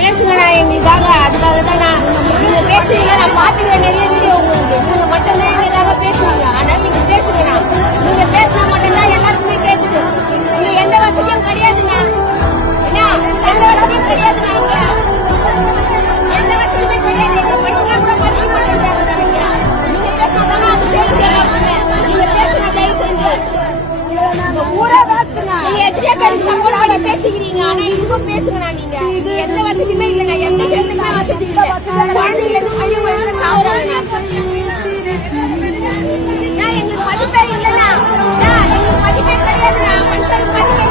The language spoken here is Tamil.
பேசுங்கண்ணா எங்களுக்காக. அதுக்காக தான் நீங்க பேசுறீங்க. நான் பாத்துக்கிறேன் நிறைய வீடியோ உங்களுக்கு. நீங்க மட்டும்தான் எங்களுக்காக பேசுறீங்க. அதனால நீங்க பேசுங்கண்ணா. நீங்க பேசினா மட்டும்தான் எல்லாருக்குமே கேட்குது. இங்க எந்த வசதியும் கிடையாதுங்க. என்ன எந்த வசதியும் கிடையாதுங்க. இங்க எந்த வசதியுமே கிடையாது. இப்ப படிச்சுனா கூட பதிவு மாட்டேங்கிறாங்க நினைக்கிறேன். நீங்க பேசினாதான் அது செய்யுங்க. நீங்க பேசுங்க தயவு செஞ்சு. நீங்க எத்தனை பேருக்கு சப்போர்ட் பண்ண பேசிக்கிறீங்க. ஆனா இதுக்கும் பேசுங்கண்ணா. நீங்க எந்த வசதியுமே இல்லைங்க. எந்த இடத்துக்குமே வசதி இல்லை. குழந்தைங்க இருந்து பையன் வயசுல சாவுறாங்க. எங்களுக்கு மதிப்பே இல்லைண்ணா. எங்களுக்கு மதிப்பே கிடையாதுண்ணா. மனுஷனுக்கு மதிப்பே